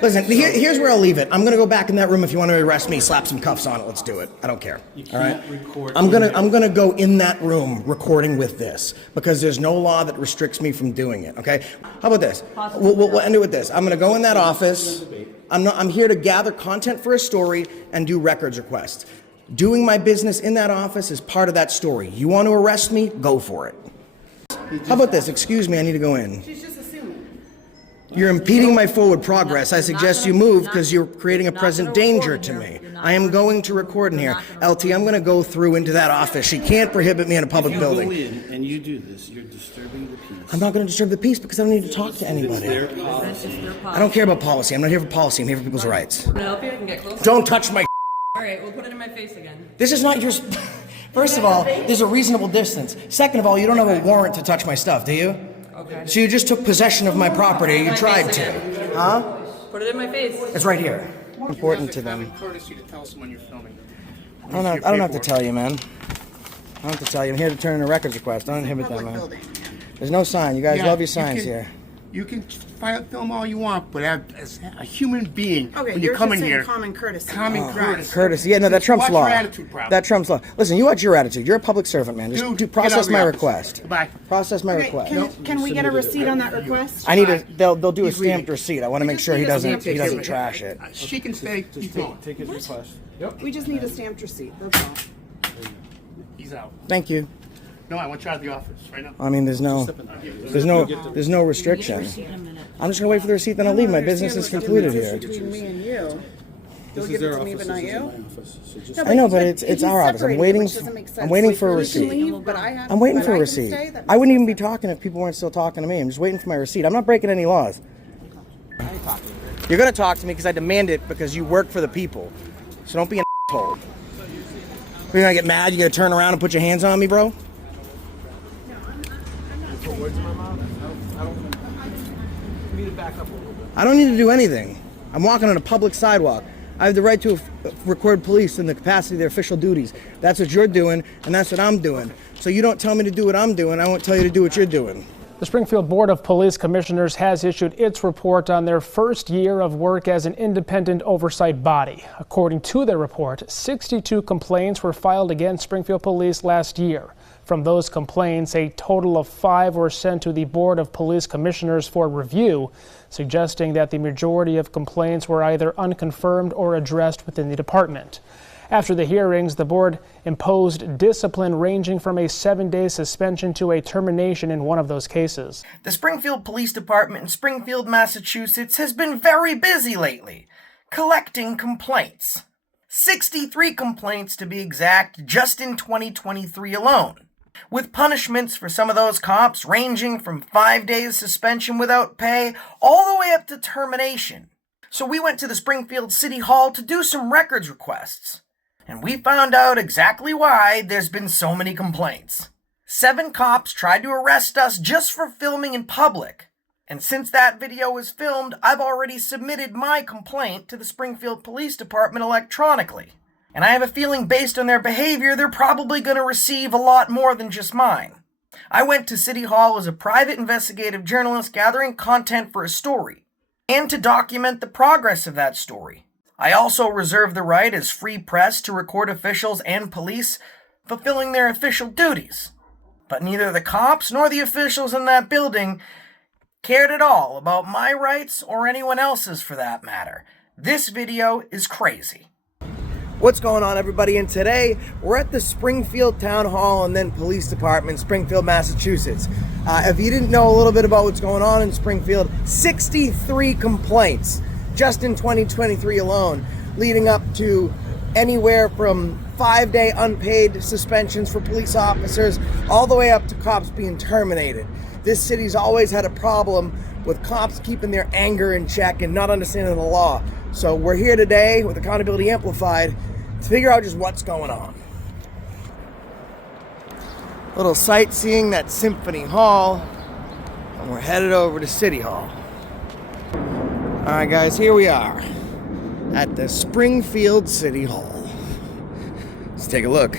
Listen, here's where I'll leave it. I'm gonna go back in that room if you want to arrest me, slap some cuffs on it. Let's do it. I don't care. All right. I'm gonna go in that room recording with this because there's no law that restricts me from doing it. Okay. How about this? We'll end it with this. I'm gonna go in that office. I'm here to gather content for a story and do records requests. Doing my business in that office is part of that story. You want to arrest me? Go for it. How about this? Excuse me, I need to go in. She's just assuming. You're impeding my forward progress. I suggest you move because you're creating a present danger to me. I am going to record in here. LT, I'm going to go through into that office. She can't prohibit me in a public building. If you go in and you do this, you're disturbing the peace. I'm not going to disturb the peace because I don't need to talk to anybody. I don't care about policy. I'm not here for policy. I'm here for people's rights. Can I help you? I can get closer. Don't touch my. All right, we'll put it in my face again. This is not your. First of all, there's a reasonable distance. Second of all, you don't have a warrant to touch my stuff, do you? Okay. So you just took possession of my property. You tried to. Huh? Put it in my face. It's right here. Important to them. Courtesy to tell someone you're filming. I don't have to tell you, man. I don't have to tell you. I'm here to turn in a records request. Don't inhibit that, man. There's no sign. You guys love your signs here. You can film all you want, but as a human being, Okay, when you you're come just in saying here, common courtesy. common courtesy. Courtesy. Yeah, no, that trumps Watch law. your attitude problem. That trumps law. Listen, you watch your attitude. You're a public servant, man. Just Dude, process get out my of the office. request. Goodbye. Process my Okay, request. can we get a receipt on that request? I need a. They'll do a He's stamped leaving. receipt. I want to make sure he doesn't trash it. She can stay. He's going. Take his request. We just need a stamped receipt, that's all. He's out. Thank you. No, I want you out of the office right now. I mean, there's no restriction. I'm just gonna wait for the receipt, then I'll leave. My business is concluded here. Between me and you. This give is their it to me, office. but not This is you? my office. So just I know, but it's our office. I'm waiting. I'm waiting for a receipt. I'm waiting for a receipt. I wouldn't even be talking if people weren't still talking to me. I'm just waiting for my receipt. I'm not breaking any laws. You're gonna talk to me because I demand it because you work for the people. So don't be an asshole. You're gonna get mad. You're gonna turn around and put your hands on me, bro. I don't need to do anything. I'm walking on a public sidewalk. I have the right to record police in the capacity of their official duties. That's what you're doing, and that's what I'm doing. So you don't tell me to do what I'm doing. I won't tell you to do what you're doing. The Springfield Board of Police Commissioners has issued its report on their first year of work as an independent oversight body. According to their report, 62 complaints were filed against Springfield Police last year. From those complaints, a total of 5 were sent to the Board of Police Commissioners for review, suggesting that the majority of complaints were either unconfirmed or addressed within the department. After the hearings, the board imposed discipline ranging from a 7-day suspension to a termination in one of those cases. The Springfield Police Department in Springfield, Massachusetts has been very busy lately, collecting complaints. 63 complaints to be exact, just in 2023 alone, with punishments for some of those cops ranging from 5 days suspension without pay all the way up to termination. So we went to the Springfield City Hall to do some records requests. And we found out exactly why there's been so many complaints. 7 cops tried to arrest us just for filming in public. And since that video was filmed, I've already submitted my complaint to the Springfield Police Department electronically. And I have a feeling based on their behavior, they're probably going to receive a lot more than just mine. I went to City Hall as a private investigative journalist gathering content for a story, and to document the progress of that story. I also reserve the right as free press to record officials and police fulfilling their official duties. But neither the cops nor the officials in that building cared at all about my rights or anyone else's for that matter. This video is crazy. What's going on, everybody? And today we're at the Springfield Town Hall and then Police Department, Springfield, Massachusetts. If you didn't know a little bit about what's going on in Springfield, 63 complaints just in 2023 alone, leading up to anywhere from 5-day unpaid suspensions for police officers all the way up to cops being terminated. This city's always had a problem with cops keeping their anger in check and not understanding the law. So we're here today with Accountability Amplified to figure out just what's going on. A little sightseeing at Symphony Hall, and we're headed over to City Hall. All right, guys, here we are at the Springfield City Hall. Let's take a look.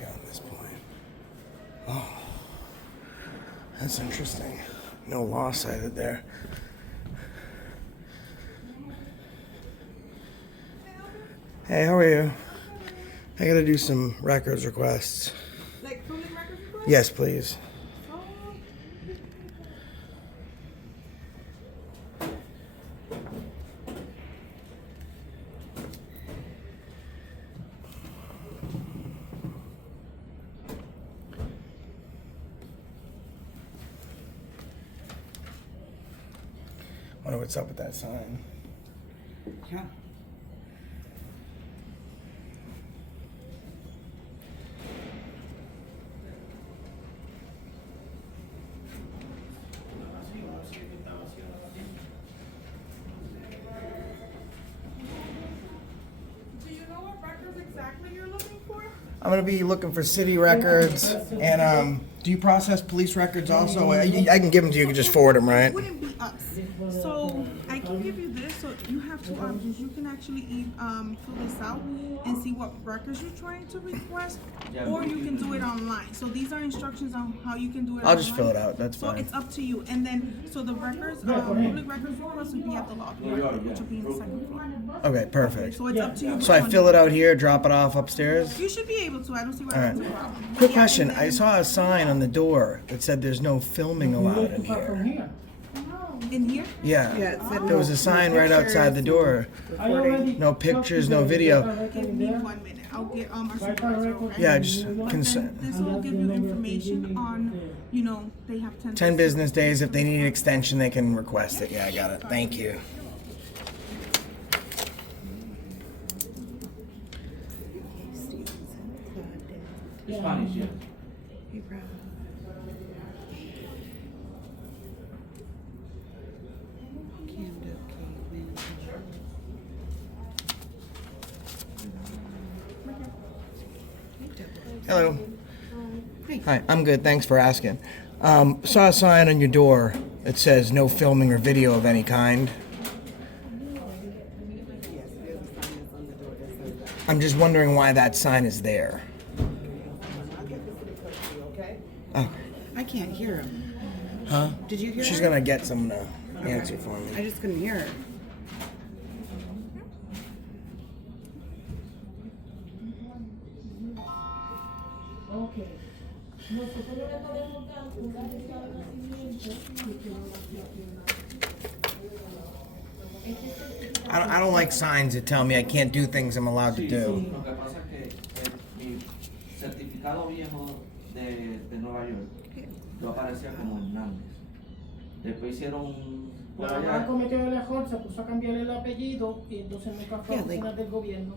beyond this point. Oh, that's interesting. No law cited there. Hey, how are you? I gotta do some records requests. Like public records request? Yes, please. Wonder what's up with that sign. Yeah. Do you know what records exactly you're looking for? I'm gonna be looking for city records, and do you process police records also? I can give them to you. You can just forward them, right? It wouldn't be us. So I can give you this. So you have two options. You can actually fill this out and see what records you're trying to request, or you can do it online. So these are instructions on how you can do it. I'll just online. fill it out. That's So fine. it's up to you. And then, so the records, public records request will be at the law department, which will be in the second floor. Okay, perfect. So it's up to you. So I fill it out here, drop it off upstairs. You should be able to. I don't see why All that's a right. problem. Quick Yeah, question. and I then- saw a sign on the door that said there's no filming allowed in here. in here. Yeah. Yeah, it said There was a sign right outside the door. No pictures, no video. Give me 1 minute. I'll get our supervisor. Okay? Yeah, just But consent. then this will give you information on, you know, they have 10 business days. If they need an extension, they can request it. Yeah, I got it. Thank you. Spanish, yeah. Hello. Hi, I'm good. Thanks for asking. Saw a sign on your door that says no filming or video of any kind. I'm just wondering why that sign is there. Oh, I can't hear him. huh? Did you hear She's her? gonna get someone to answer for me. I just couldn't hear her. I don't like signs that tell me I can't do things I'm allowed to do. Lo que pasa es que mi certificado viejo de Nueva York, yo aparecía como Hernández. Después hicieron por La mamá allá. cometió el error, se puso a cambiarle el apellido y entonces nunca fue a Yeah, like- oficinas del gobierno.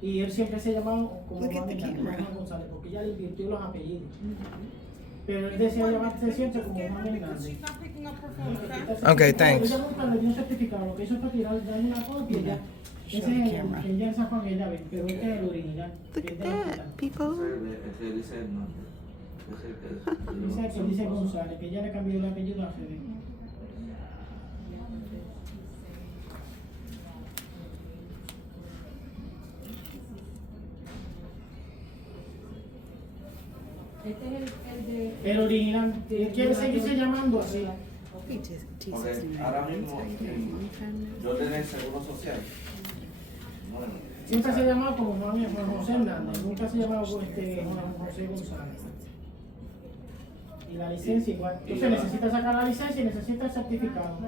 Y él siempre se llamaba como Look at Juan the Hernández, camera. Juan González, porque ella le invirtió los apellidos. Pero él decía llamarse siempre como Juan Hernández. She's not picking up her phone, okay? Okay, thanks. Ella nunca le dio un certificado, lo que hizo fue tirar, darle una copia y ya. Ese es el ya en San Juan, ella ve, pero este es el original. Look que es at del that, hospital. people. Ese dice Hernández. Dice que dice González, que ella le cambió el apellido a Fede. El original, quiere seguirse llamando así. Hey, Porque ahora mismo yo tenía el seguro social. Bueno, Siempre se ha llamado como Juan José Hernández, nunca se ha llamado Juan José González. Y la licencia igual. Entonces necesita sacar la licencia y necesita el certificado.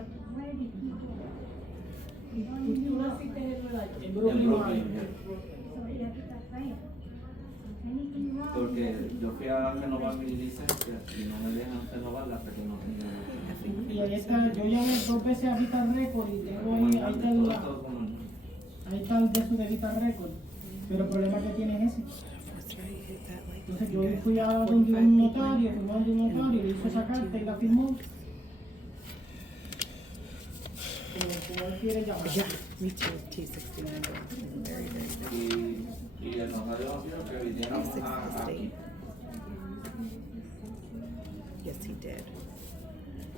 En Brooklyn, porque yo fui a renovar mi licencia y no me dejan renovarla hasta que no tenga. y ahí está, yo llamé 2 veces a Vital Record y tengo ahí está el de su de Vital Record. Pero el problema que tiene es ese. Entonces yo fui a donde un notario, y le hizo esa carta y la firmó. Como él quiere llamar. Yeah, me too. T69. Very, very good. Y el notario nos dijo que viniéramos aquí. Yes, he did.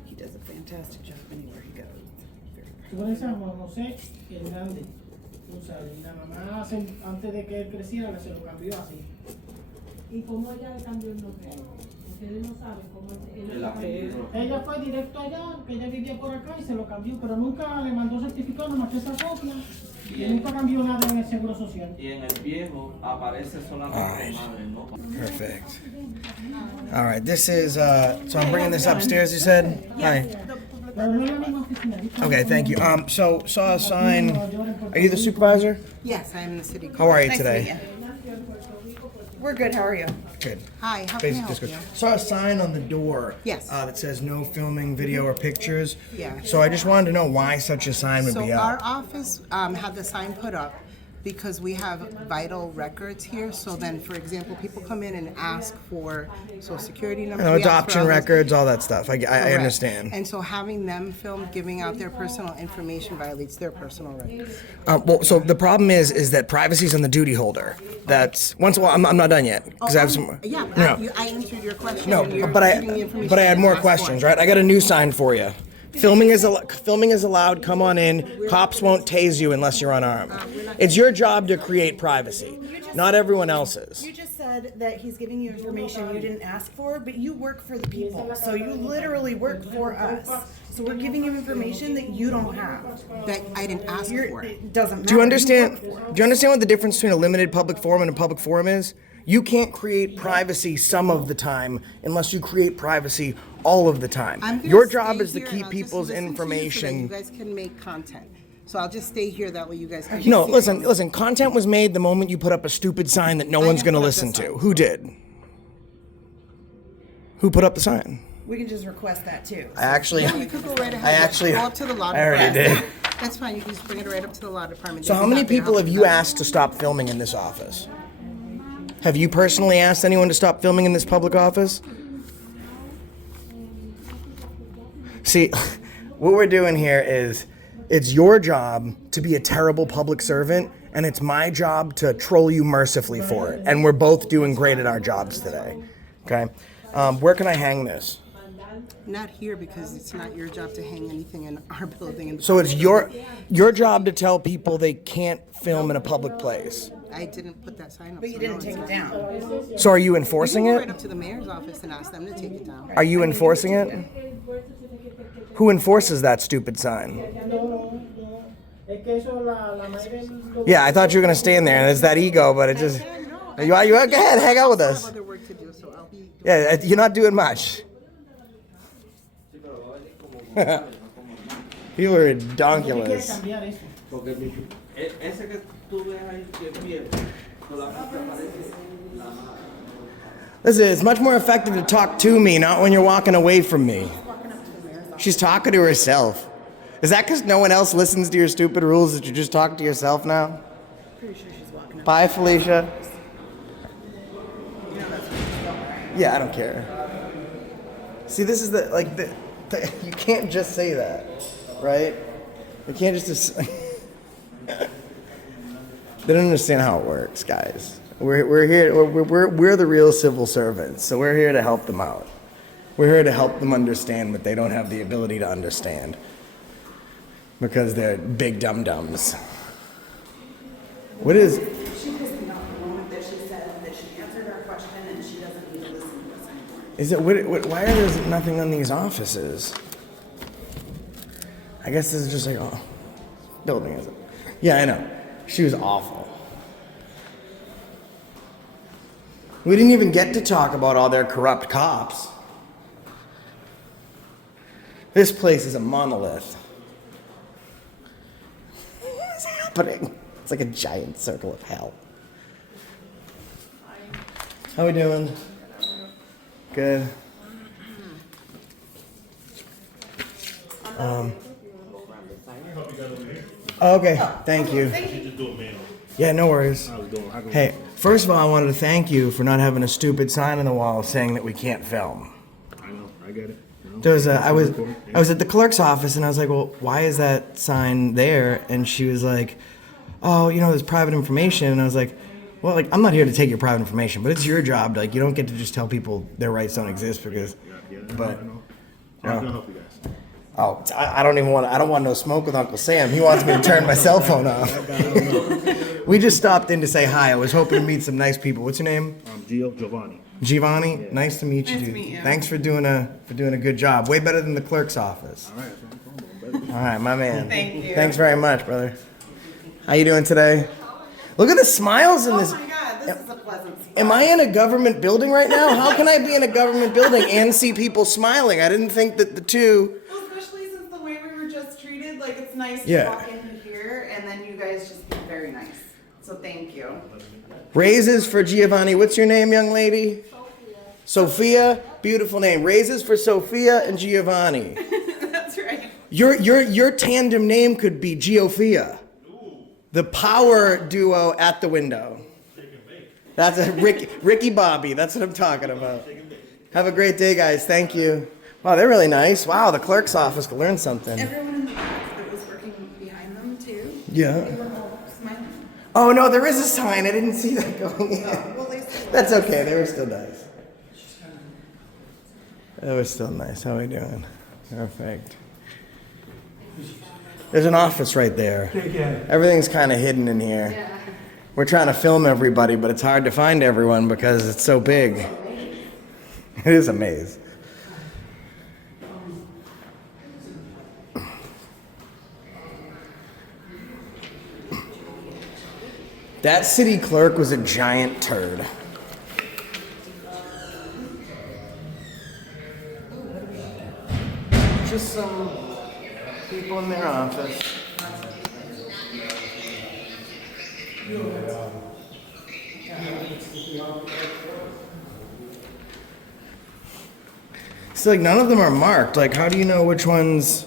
He does a fantastic job anywhere he goes. Very Tú le dices a Juan José Hernández. González. Y la mamá, antes de que él creciera, se lo cambió así. ¿Y cómo ella le cambió el nombre? Ustedes no saben cómo El apellido. ella fue directo allá, que ella vivía por acá y se lo cambió, pero nunca le mandó certificado, nomás que esa copia. Y nunca cambió nada en el seguro social. Y en el viejo aparece solamente madre, ¿no? Perfect. All right, this is, so I'm bringing this upstairs, you said? Hi. Pero no es la misma oficina. Okay, thank you. So saw a sign. Are you the supervisor? Yes, I'm the city clerk. How are you Nice to today? meet you. We're good. How are you? Good. Hi. How can I Basic help description. you? Saw a sign on the door. Yes. That says no filming, video, or pictures. Yeah. So I just wanted to know why such a sign would be So our up. office had the sign put up because we have vital records here. So then, for example, people come in and ask for social security numbers. You know, we ask for adoption all those- records, all that stuff. I Correct. understand. And so having them filmed giving out their personal information violates their personal rights. Well, so the problem is that privacy's on the duty holder. That's once in a while. I'm not done yet because I have some. Yeah, but No. I answered your question. No, and you're but giving the information I had you more asked questions, for. right? I got a new sign for you. Filming is allowed. Come on in. Cops won't tase you unless you're unarmed. It's your job to create privacy, not everyone else's. You just said that he's giving you information you didn't ask for, but you work for the people. So you literally work for us. So we're giving you information that you don't have. That I didn't ask for. It doesn't matter. Do you understand? work for us. Do you understand what the difference between a limited public forum and a public forum is? You can't create privacy some of the time unless you create privacy all of the time. I'm gonna Your job stay is to here keep and I'll just people's listen to you so that information. you guys can make content. So I'll just stay here. That way you guys can. No, see listen, things. listen. Content was made the moment you put up a stupid sign that no one's didn't going to put up listen the to. sign. Who did? Who put up the sign? We can just request that too. I actually. Yeah, you could go right ahead. I actually. Go up to the law I already department. did. That's fine. You can just bring it right up to the law department. So They how can many drop it people off have to you them. asked to stop filming in this office? Have you personally asked anyone to stop filming in this public office? See, what we're doing here is it's your job to be a terrible public servant, and it's my job to troll you mercifully for it. And we're both doing great at our jobs today. Okay? Where can I hang this? Not here because it's not your job to hang anything in our building. And So it's your job to tell people they can't film in a public place. I didn't put that sign up. But you didn't take it down. So are you You enforcing can go right it? up to the mayor's office and ask them to take it down. Are you enforcing it? Who enforces that stupid sign? Es que eso la mayoría del- Yeah, I thought you were gonna stand there, and it's that ego, but it just. You go ahead, hang out with I have us. other work to do, so I'll be. Yeah, you're not doing much. People are quiere redonkulous. cambiar eso. Ese que tú ves ahí que es viejo, solamente aparece la madre. Listen, it's much more effective to talk to me, not when you're walking away from me. She's talking to herself. Is that because no one else listens to your stupid rules that you just talk to yourself now? Pretty sure she's walking up. Bye, Felicia. You know that's what she's doing, right? Yeah, I don't care. See, this is the you can't just say that, right? You can't just. They don't understand how it works, guys. We're here. We're the real civil servants, so we're here to help them out. We're here to help them understand what they don't have the ability to understand because they're big dum-dums. What is? She pissed me off the moment that she said that she answered our question and she doesn't need to listen to us anymore. Is it? Why are there nothing on these offices? I guess this is just like, oh, building, is it? Yeah, I know. She was awful. We didn't even get to talk about all their corrupt cops. This place is a monolith. What's happening? It's like a giant circle of hell. How we doing? Good. Okay, thank you. Yeah, no worries. Hey, first of all, I wanted to thank you for not having a stupid sign on the wall saying that we can't film. I know, I get it. There was I was at the clerk's office and I was like, well, why is that sign there? And she was like, oh, there's private information. And I was like, well, like, I'm not here to take your private information, but it's your job. To, like, you don't get to just tell people their rights don't exist because. Yeah, But. I know. I'm gonna help you guys. Oh, I don't want no smoke with Uncle Sam. He wants me to turn my cell phone off. We just stopped in to say hi. I was hoping to meet some nice people. What's your name? Giovanni. Giovanni. Yeah. Nice to meet you, dude. meet you. Thanks for doing a good job. Way better than the clerk's office. All right, that's what I'm talking about. All right, my man. Thank you. Thanks very much, brother. How you doing today? Look at the smiles in this. Oh my God, this is a pleasant scene. Am I in a government building right now? How can I be in a government building and see people smiling? I didn't think that the two. Well, especially since the way we were just treated, like it's nice to Yeah. walk in here and then you guys just be very nice. So thank you. Raises for Giovanni. What's your name, young lady? Sophia. Beautiful name. Raises for Sophia and Giovanni. That's right. Your tandem name could be Geophia. The power duo at the window. That's a Ricky Bobby. That's what I'm talking about. Have a great day, guys. Thank you. Wow, they're really nice. Wow, the clerk's office could learn something. Everyone in the back that was working behind them too. Yeah. They were all smiling. Oh no, there is a sign. I didn't see that going in. Well, they still That's okay. They were still nice. They were still nice. How are we doing? Perfect. There's an office right there. Everything's kind of hidden in here. We're trying to film everybody, but it's hard to find everyone because it's so big. It is a maze. That city clerk was a giant turd. Just some people in their office. It's like none of them are marked. Like, how do you know which ones?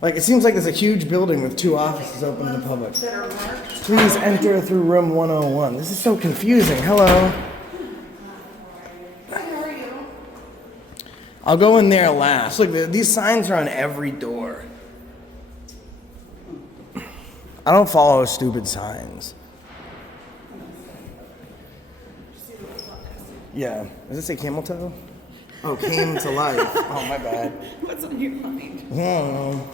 Like, it seems like there's a huge building with 2 offices open to the public. Please enter through room 101. This is so confusing. Hello. I'll go in there last. Look, these signs are on every door. I don't follow stupid signs. Yeah. Does it say camel toe? Oh, came to life. Oh, my bad. What's on your mind? I don't know.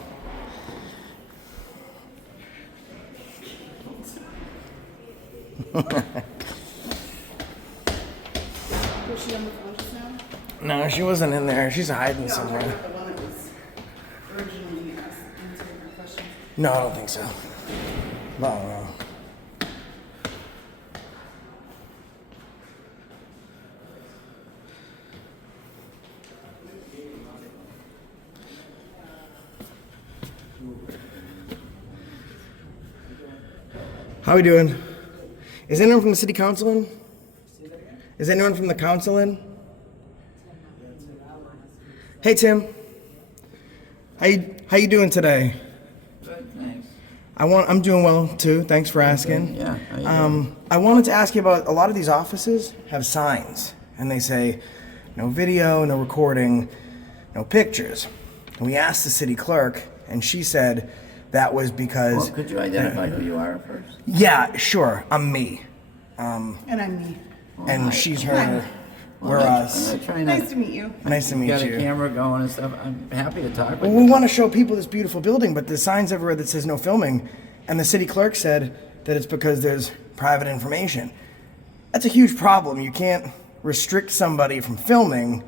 Was she on the phone just now? No, she wasn't in there. She's hiding somewhere. The one that was originally answering her questions. No, I don't think so. No. How we doing? Is anyone from the city council in? Is anyone from the council in? Hey Tim. How you doing today? Good, thanks. I'm doing well too. Thanks for asking. Yeah. How you doing? I wanted to ask you about a lot of these offices have signs and they say no video, no recording, no pictures. And we asked the city clerk and she said that was because. Well, could you identify who you are first? Yeah, sure. I'm me. And I'm me. And she's her. We're us. Nice to meet you. Nice to meet Got you. a camera going and stuff. I'm happy to talk with Well, you. we want to show people this beautiful building, but the sign's everywhere that says no filming, and the city clerk said that it's because there's private information. That's a huge problem. You can't restrict somebody from filming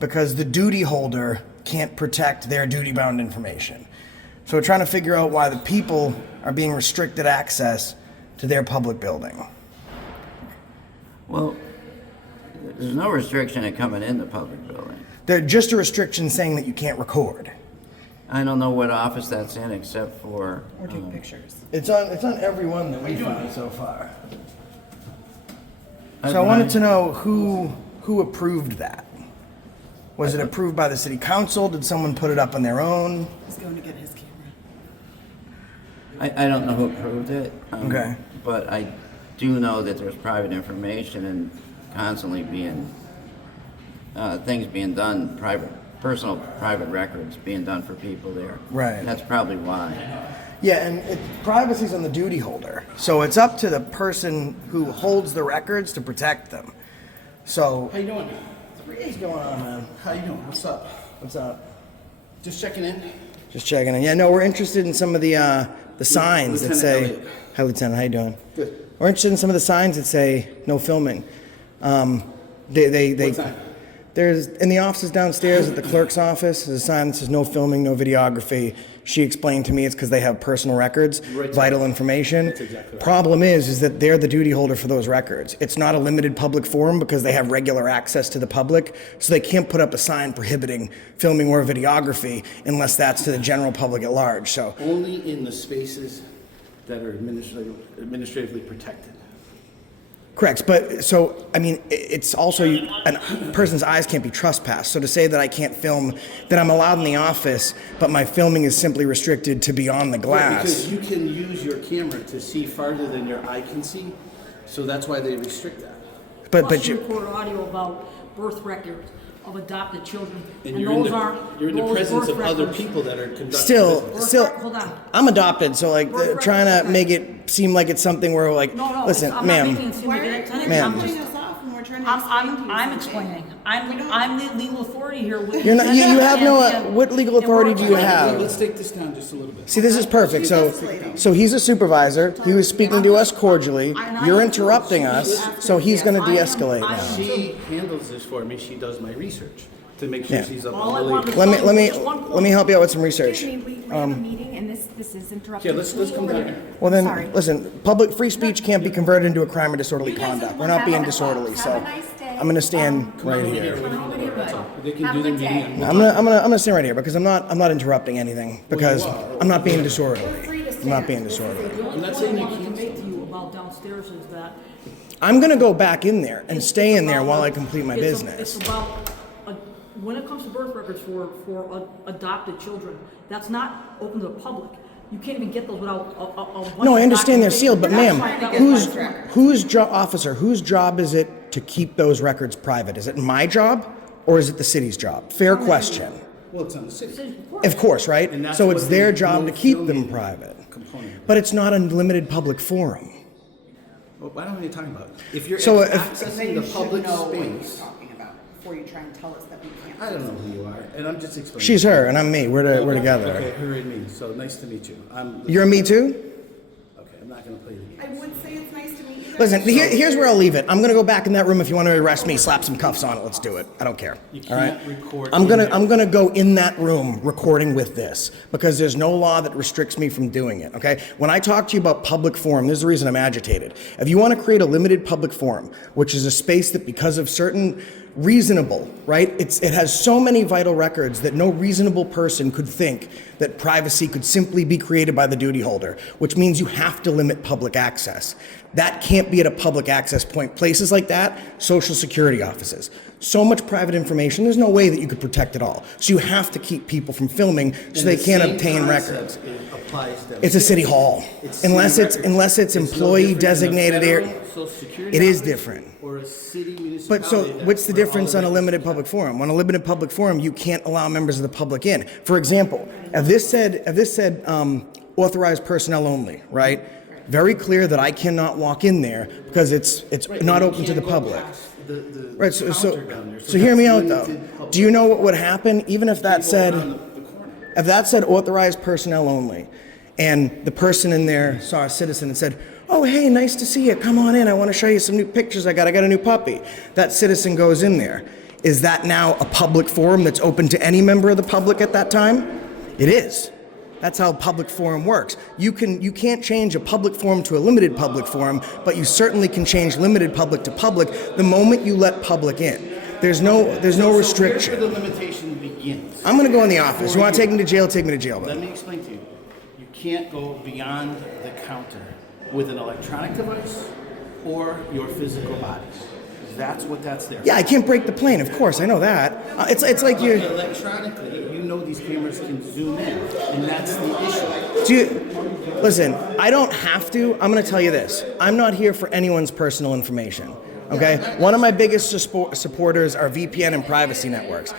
because the duty holder can't protect their duty-bound information. So we're trying to figure out why the people are being restricted access to their public building. Well, there's no restriction at coming in the public building. They're just a restriction saying that you can't record. I don't know what office that's in except for. Or take pictures. It's on every one that we found so far. I've So I wanted to been- know who approved that. Was it approved by the city council? Did someone put it up on their own? He's going to get his camera. I don't know who approved it. Okay. But I do know that there's private information and constantly being, things being done, personal private records being done for people there. Right. That's probably why. Yeah, and privacy's on the duty holder. So it's up to the person who holds the records to protect them. So How you doing? what's going on, man? How you doing? What's up? What's up? Just checking in. Just checking in. Yeah, no, we're interested in some of the signs that Lieutenant say Elliott. Hi, Lieutenant. How you doing? Good. We're interested in some of the signs that say no filming. What sign? There's in the offices downstairs at the clerk's office. There's a sign that says no filming, no videography. She explained to me it's because they have personal records, vital information. That's exactly right. Problem is that they're the duty holder for those records. It's not a limited public forum because they have regular access to the public, so they can't put up a sign prohibiting filming or videography unless that's to the general public at large. So Only in the spaces that are administratively protected. correct, but so I mean, it's also a person's eyes can't be trespassed. So to say that I can't film, that I'm allowed in the office, but my filming is simply restricted to beyond the glass. Because you can use your camera to see farther than your eye can see, so that's why they restrict that. But Plus you, you record audio about birth records of adopted children. And you're in the presence of other people that are conducting business. still, Hold on. I'm adopted, so like trying to make it seem like it's something where like, No, listen, I'm not making ma'am, it seem like it. Ma'am. I'm Cutting just- us off when we're trying to explain to you I'm something. explaining. I'm the legal authority here with. you're not, you have no. What legal authority do you Let's have? take this down just a little bit. See, this is perfect. So he's a supervisor. He was speaking to us cordially. You're interrupting us, so he's going to de-escalate now. She handles this for me. She does my research to make sure Yeah. she's up All I on the wanted lead. to Let me help you out with some research. Excuse me, we have a meeting and this is interrupted. Yeah, let's come down here. Well then, Sorry. listen, public free speech can't be converted into a crime or disorderly conduct. We're not being Have a disorderly, so nice day. I'm gonna stand right here. They can Have do a their good meeting. day. I'm gonna stand right here because I'm not interrupting anything because I'm not being disorderly. I'm not being disorderly. I'm not saying you I want to can't. make to you about downstairs is that. I'm gonna go back in there and stay in there about- while I complete my it's business. about, when it comes to birth records for adopted children, that's not open to the public. You can't even get those without a. No, I understand they're sealed, but ma'am, That's whose job is it to keep those records private? Is it my job or is it the city's job? Fair question. Well, it's on the city. Of course, right? And that's So it's what their the job no to keep them filming private. component. But it's not a limited public forum. Well, I don't know what you're talking about. If you're So if- accessing Then the you should public know what you're space, talking about before you try and tell us that we can't. I don't know who you are, and I'm just explaining. She's her and I'm me. We're together. Okay, her and me. So nice to meet you. You're me too? Okay, I'm not gonna play the game. I would say it's nice to meet you. Listen, here's where I'll leave it. I'm gonna go back in that room. If you want to arrest me, slap some cuffs on it. Let's do it. I don't care. You All right. can't record I'm in gonna there. I'm gonna go in that room recording with this because there's no law that restricts me from doing it. Okay. When I talk to you about public forum, there's the reason I'm agitated. If you want to create a limited public forum, which is a space that because of certain reasonable, right? It has so many vital records that no reasonable person could think that privacy could simply be created by the duty holder, which means you have to limit public access. That can't be at a public access point. Places like that, social security offices. So much private information, there's no way that you could protect it all. So you have to keep people from filming so they can't obtain records. It's a city hall. Unless it's employee designated area. It is different. Or a city municipality. But so, what's the where all difference on a records limited are public forum? On a limited public forum, you can't allow members of the public in. For example, if this said authorized personnel only, right? Very clear that I cannot walk in there because it's Right, not and you open to the can't go public. past the Right. So counter down there. so hear me that's out though. limited public. Do you know what would happen even if that People said around the corner. if that said authorized personnel only, and the person in there saw a citizen and said, "Oh, hey, nice to see you. Come on in. I want to show you some new pictures I got a new puppy." That citizen goes in there. Is that now a public forum that's open to any member of the public at that time? It is. That's how a public forum works. You can't change a public forum to a limited public forum, but you certainly can change limited public to public the moment you let public in. There's no restriction. Here's where the limitation begins. I'm going to go in the office. You want to take me to jail? Take me to jail. Let Buddy. me explain to you. You can't go beyond the counter with an electronic device or your physical bodies. That's what that's there. Yeah, I can't break the plane. Of course, I know that. It's like you. Electronically, you know these cameras can zoom in, and that's the issue. Listen, I don't have to. I'm going to tell you this. I'm not here for anyone's personal information. Okay? One of my biggest supporters are VPN and privacy networks.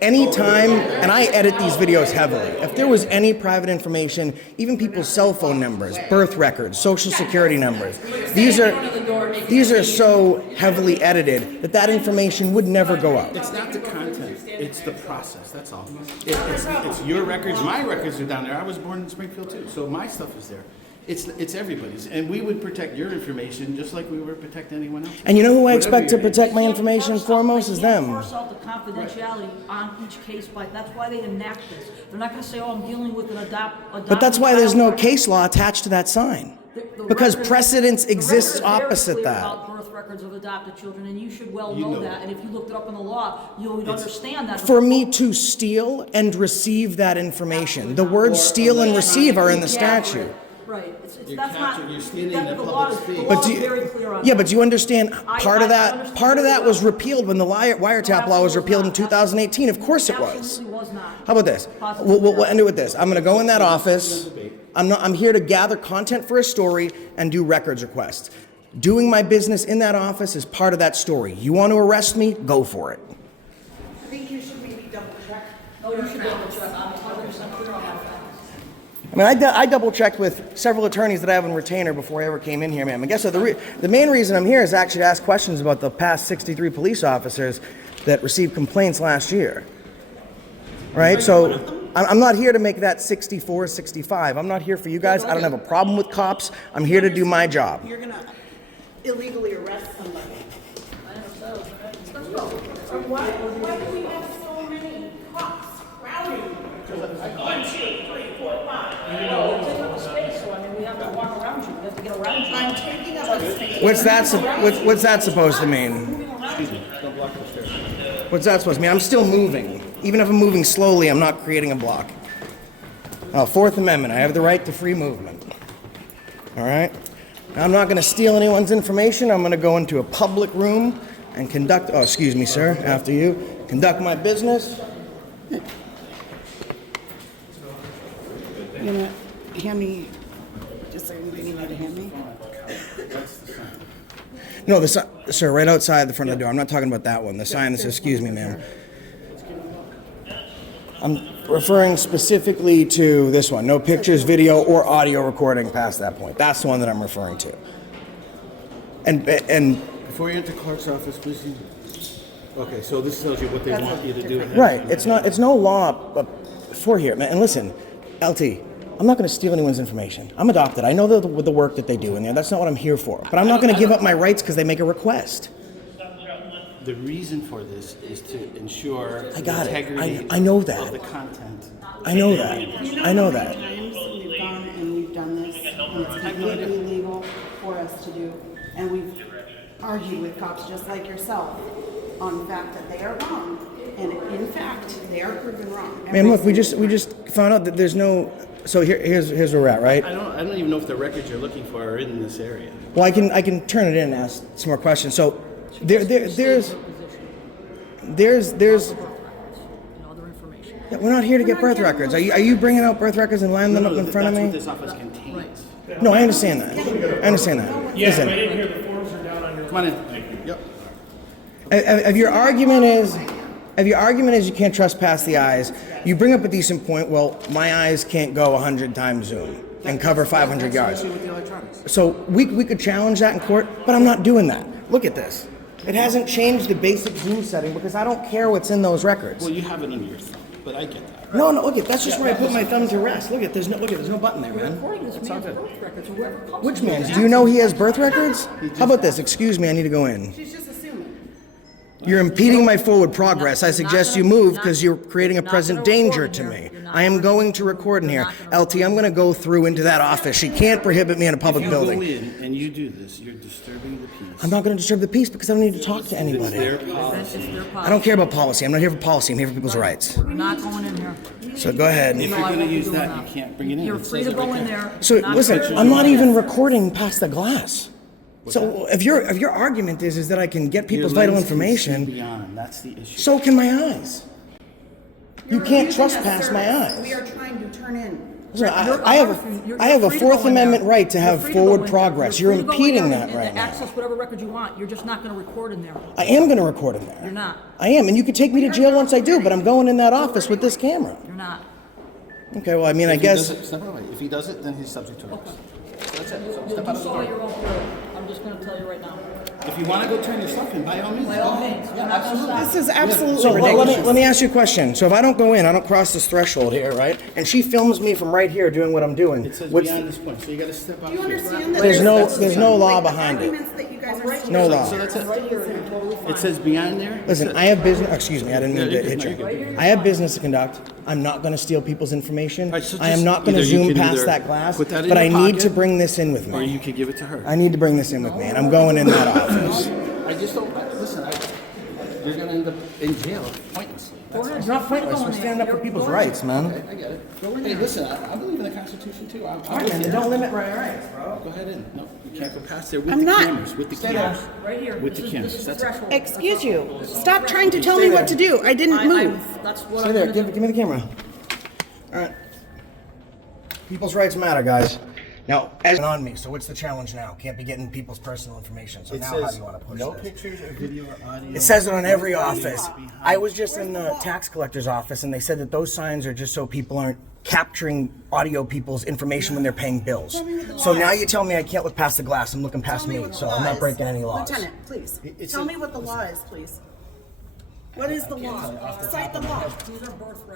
Anytime, and I edit these videos heavily, if there was any private information, even people's cell phone numbers, birth records, social security numbers, these are so heavily edited that information would never go out. It's not the content, it's the process, that's all. It's your records, my records are down there. I was born in Springfield too, so my stuff is there. It's everybody's, and we would protect your information just like we would protect anyone else. And you know who I Whatever expect to your name protect is. my information foremost is them. They can't force out the confidentiality on each case, but that's why they enact this. They're not gonna say, oh, I'm dealing with an adopted. But that's why there's no child. case law attached to that sign. The Because record- precedence the record exists is very opposite clear that. about birth records of adopted children, and you should well You know know that. And if you looked it up in the law, you would understand that. For me to steal and receive that information, the words steal and receive are in the statute. Right, it's, You're that's not, capturing- you're stealing that, the the law public is, the space. law But do is very clear on yeah, that. but do you understand part of I that? understand Part of very that was well. repealed when the wiretap law was repealed in 2018. Of course it was. Absolutely was not. How about this? We'll end it with this. I'm going to go in that office. I'm here to gather content for a story and do records requests. Doing my business in that office is part of that story. You want to arrest me? Go for it. I think you should maybe double check. No, you should be able to check. I'm 100% clear on that fact. I mean, I double checked with several attorneys that I have in retainer before I ever came in here, ma'am. I guess the main reason I'm here is actually to ask questions about the past 63 police officers that received complaints last year. Right? So I'm not here to make that 64, 65. I'm not here for you guys. I don't have a problem with cops. I'm here to do my job. You're gonna illegally arrest somebody. Why do we have so many cops crowding? 1, 2, 3, 4, 5. You know, take up the space, so I mean, we have to walk around you. We have to get around you. I'm taking up a space. What's that supposed to mean? Excuse me, don't block the stairs. What's that supposed to mean? I'm still moving. Even if I'm moving slowly, I'm not creating a block. Oh, Fourth Amendment. I have the right to free movement. All right? I'm not going to steal anyone's information. I'm going to go into a public room and conduct, oh, excuse me, sir, after you, conduct my business. You know, hand me, just like you need to hand me. No, sir, right outside the front of the door. I'm not talking about that one. The sign that says, excuse me, ma'am. I'm referring specifically to this one. No pictures, video, or audio recording past that point. That's the one that I'm referring to. And Before you enter clerk's office, please. Okay, so this tells you what they want you to do. right, it's no law for here, man. And listen, LT, I'm not going to steal anyone's information. I'm adopted. I know the work that they do in there. That's not what I'm here for. But I'm not going to give up my rights because they make a request. The reason for this is to ensure I got the it. integrity I know that. of the content. I know that. I know that. Times we've gone and we've done this, and it's completely illegal for us to do, and we've argued with cops just like yourself on the fact that they are wrong, and in fact, they are proven wrong. Man, look, we just found out that there's no. So here's where we're at, right? I don't even know if the records you're looking for are in this area. Well, I can turn it in and ask some more questions. So there's yeah, we're not here to get birth records. Are you bringing out birth records and lining them up in front of That's me? what this office contains. No, I understand that. I understand that. Yeah, Listen, right in here, the forms are down on your. Come on in. Yep. if your argument is you can't trespass the eyes, you bring up a decent point. Well, my eyes can't go 100 times zoom and cover 500 yards. With the electronics. So we could challenge that in court, but I'm not doing that. Look at this. It hasn't changed the basic zoom setting because I don't care what's in those records. Well, you have it under your thumb, but I get that. No, look at that's just where I put my thumb to rest. There's no button there, man. According to this man's birth records, whoever comes. Which man's? Do you know he has birth records? How about this? Excuse me, I need to go in. She's just assuming. You're impeding my forward progress. I suggest you move because you're creating a present danger to me. I am going to record in here. LT, I'm going to go through into that office. She can't prohibit me in a public If you building. go in and you do this, you're disturbing the peace. I'm not going to disturb the peace because I don't need to talk to It's anybody. their policy. I don't care about policy. I'm not here for policy. I'm here for people's rights. We're not going in here. So go ahead. If you're No, I going to won't be use doing that, you can't bring it in. You're It free says to it go right in there. there. So Not listen, here. I'm not even recording past the glass. So if your argument is that I can get people's Your vital lens can see information, beyond. That's the issue. so can my eyes. You can't trespass my We eyes. are trying to turn in. Listen, I have a You're free to Fourth go in there. Amendment right to have You're free to go in forward there. progress. You're You're free to go in impeding there that and right now. access whatever record you want. You're just not going to record in there. I am going to record in there. You're not. I am, and you can take me to jail once I do, but I'm going in that office with this camera. You're not. Okay, well, I mean, I If he does guess. it, step away. If he does it, then he's subject to arrest. So that's it. So You step out of the saw door. your own throat. I'm just going to tell you right now. If you want to go turn your stuff in, by all means. By all means. Yeah, absolutely. This is absolutely So ridiculous. let me ask you a question. So if I don't go in, I don't cross this threshold here, right? And she films me from right here doing what I'm doing. It says What's beyond this point, so you got to step out. Do you here. understand that There's no law behind it. arguments that you guys are No law. So that's it. It says beyond there. Listen, I have business. Excuse me, I didn't mean to hit you. I have business to conduct. I'm not going to steal people's information. Right, so I am just not going to either you zoom can past either that glass. put that in But your I need pocket, to bring this in with Or me. you could give it to her. I need to bring this in with me, and I'm going in that office. I just don't. Listen, you're gonna end up in jail pointlessly. It's not pointless. We're standing up for people's rights, man. I get it. Hey, listen, I believe in the Constitution too. All right, man. Don't limit my rights, bro. Go ahead in. No, you can't go past there with I'm the not. cameras. With the cameras. Right here. With the This cameras. is the That's threshold. Excuse you. Stop trying to tell me what to do. I didn't move. That's what Stay I'm there. gonna do. Give me the camera. All right. People's rights matter, guys. Now, as on me. So what's the challenge now? Can't be getting people's personal information. So It now, how says do you want to push no this? pictures or video or audio. It says it on every office. I was just in the tax collector's office, and they said that those signs are just so people aren't capturing audio people's information when they're paying bills. So now you tell me I can't look past the glass. I'm looking past me, so I'm not breaking any laws. Lieutenant, please. Tell me what the law is, please. What is the law? Cite the law.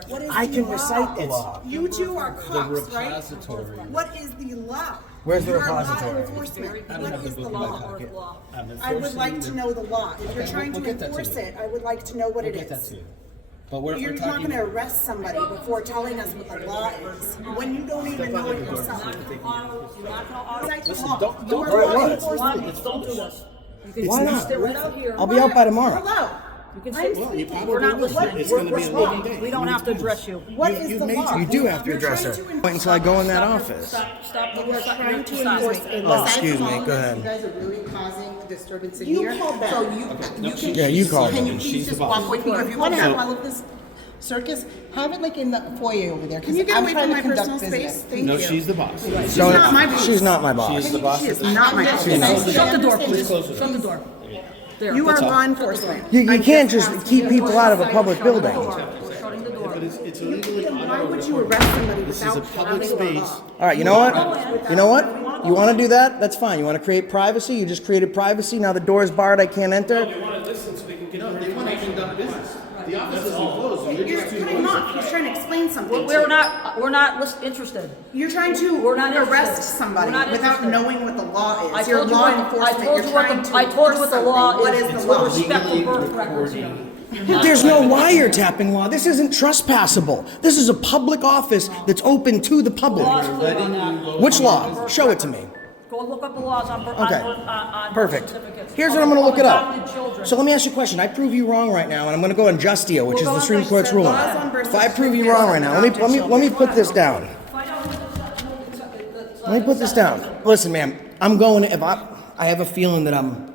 What is I the can law? recite the law. You two are cops, right? repository. What is the law? Where's the You are law repository? enforcement. I don't What have the is the book in my law? pocket. I'm I would like enforcing to know the law. If you're Okay, trying we'll to get that to enforce you. it, I would like to know what it Get that is. to you. But we're You're not talking. gonna arrest somebody before telling us what the law is, when you don't even know it yourself. Listen, don't You are Right, law what? enforcement. Don't do this. You can Why not? stay right out here. I'll be out by tomorrow. Hello. You can I'm sit. speaking. We're not listening. It's We're gonna be a small. long day. We don't have to address you. What is the law? You do have to address her. Wait until I go in that office. Stop. We're trying to Stop. enforce a Oh, law. excuse me. Go You ahead. guys are really causing disturbance in You here. called that. So you can. Yeah, you called Can them. you She's please the just boss. walk with me? If you want to have all of this circus, have it like in the foyer over there. Can you get I'm away trying from to my conduct personal business. space? Thank No, you. she's the boss. She's not my boss. She's not my boss. She's the boss. She is not my boss. Shut the door, please. close it. Shut the door. There. You are That's all. law enforcement. You can't just keep people out of a public building. We're shutting the door. But it's illegally Then why audio would you recorded. arrest somebody This is a without public following the space. law? All right, you know what? You know what? You want to do that? That's fine. You want to create privacy? You just created privacy. Now the door is barred. I can't enter. They want to conduct business. The office isn't closed. You're You're just too cutting him noisy. off. He's trying to explain something. We're not interested. You're trying to We're not arrest interested. somebody We're not without interested. knowing what the law is. I You're told you law what the- enforcement. I told You're you what trying the- to I told you enforce what the law something. What is. is It's the with law? respect to Legally birth records here. recording. There's no wiretapping law. This isn't trespassable. This is a public office that's open to the public. Law's clear on that. Which law? Show it to me. Go look up the laws on birth Okay. on Perfect. birth certificates. Here's what I'm going to look it Adopted up. children. So let me ask you a question. I prove you wrong right now, and I'm going to go on Justia, which is the Supreme Court's ruling. laws on birth If I prove you wrong right now, let me put this down. Find out what Let me put this down. Listen, ma'am, I'm going to, if I have a feeling that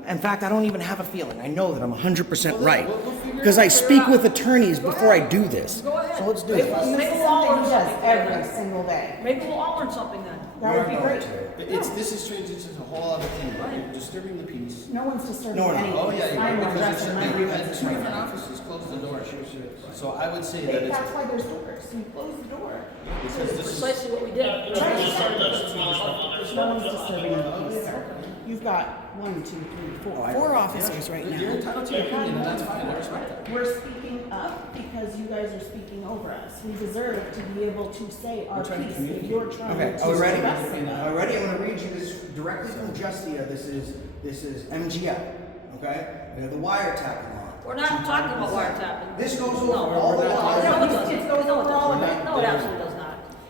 in fact, I don't even have a feeling. I know that I'm 100% right. Because I speak with attorneys before I do this. So let's do this. Maybe we'll all learn He does something. every single day. Maybe we'll all learn something then. That would be great. This is transition to a whole other thing. You're disturbing the peace. No one's disturbing No, no. anything. Oh, yeah, I'm because addressing my you had grievances two right different now. offices close the door. So I would say that it's That's why there's doors. You close the door. Precisely what we did. No one's disturbing the peace. You've got 4 officers right now. you're entitled to your opinion, and that's fine. I respect that. We're speaking up because you guys are speaking over us. We deserve to be able to say our piece if you're trying Okay, to are we ready? suppress it. Are we ready? I'm going to read you this directly from Justia. This is MGL. Okay? We have the wiretapping law. We're not talking about wiretapping. This goes over No, all the no, laws. it doesn't. It goes over all of it. No, it absolutely does not.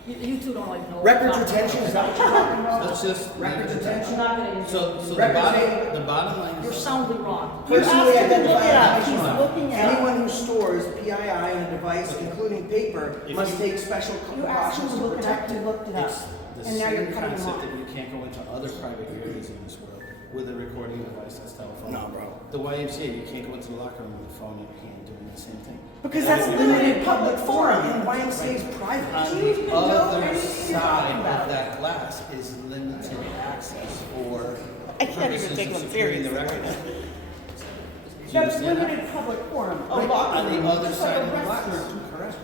You two don't even know. what Records we're talking retention, is that what you're talking about? Let's just Records about. retention? We're not gonna- So the Records- bottom line You're is soundly wrong. Personally asked him to look it up. identified He's information. looking it up. Anyone who stores PII in a device, including paper, must take special You asked him precautions to to look it up, protect you it. looked it up. it's the And now you're same cutting him concept off. that you can't go into other private areas in this world with a recording device that's telephone. No, bro. The YMCA, you can't go into the locker room with a phone in your hand doing the same thing. Because that's limited public forum, and YMCA is private. On the other side of that glass is limited access for purposes of securing the record. Do you That's understand that? limited public forum. A Right, locker on room, the other just like side a of the glass. restaurant. Correct.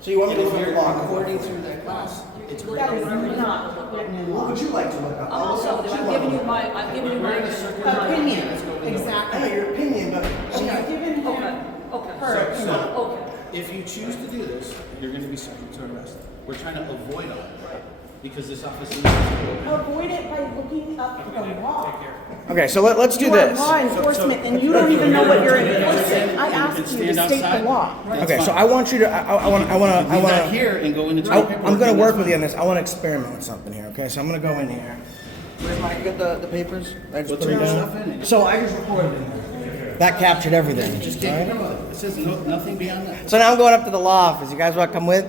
So you want me And to if look at you're the law? recording through that glass, it's great. That is not written in What law. would you like to look up? I'm also, I'm giving you my We're in a circular Opinion. the way. Exactly. I know your opinion, but She's given him her. So, if you choose to do this, you're going to be subject to arrest. We're trying to avoid all that because this office is Avoid it by looking up the law. okay, so let's do You are this. law enforcement, and you don't even know what you're enforcing. I asked you to state the law. Okay, so I want you to. I want Leave that to. here and go into I'm going to work with you on this. I want to experiment with something here. Okay, so I'm going to go in here. Where's my? You got the papers? I just put it down. So I just recorded in there. That captured everything. Just take care of it. It says nothing beyond that. So now I'm going up to the law office. You guys want to come with?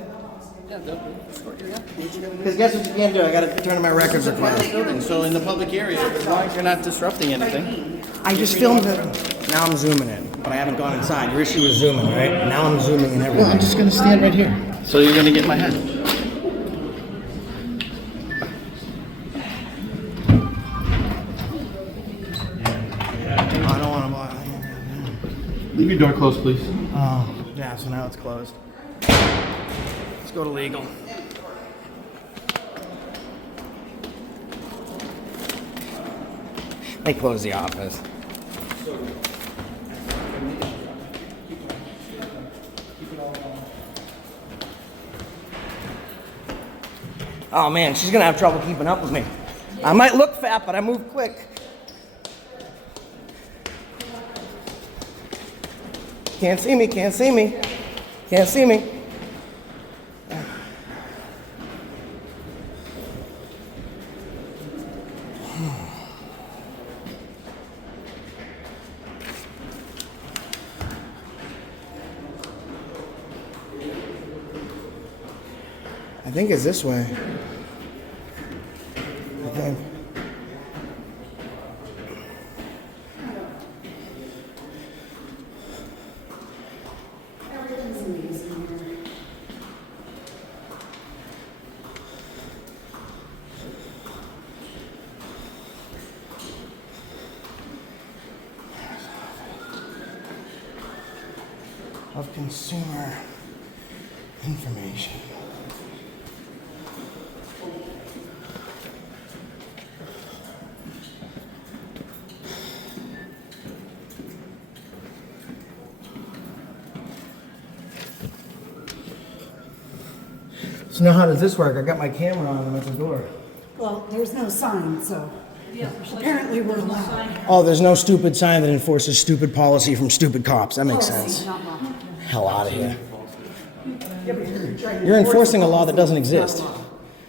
Because guess what you can't do? I got to turn in my records request. So in the public area, as long as you're not disrupting anything. I just filmed it. Now I'm zooming in, but I haven't gone inside. Your issue was zooming, right? Now I'm zooming in everything. Well, I'm just going to stand right here. So you're going to get my head. I don't want to block. Leave your door closed, please. Oh, yeah, so now it's closed. Let's go to legal. They closed the office. Oh man, she's gonna have trouble keeping up with me. I might look fat, but I move quick. Can't see me, can't see me, can't see me. I think it's this way. I think. Of consumer information. So now how does this work? I got my camera on them at the door. Well, there's no sign, so apparently we're allowed. Oh, there's no stupid sign that enforces stupid policy from stupid cops. That makes sense. Not law. Hell out of here. You're enforcing a law that doesn't exist.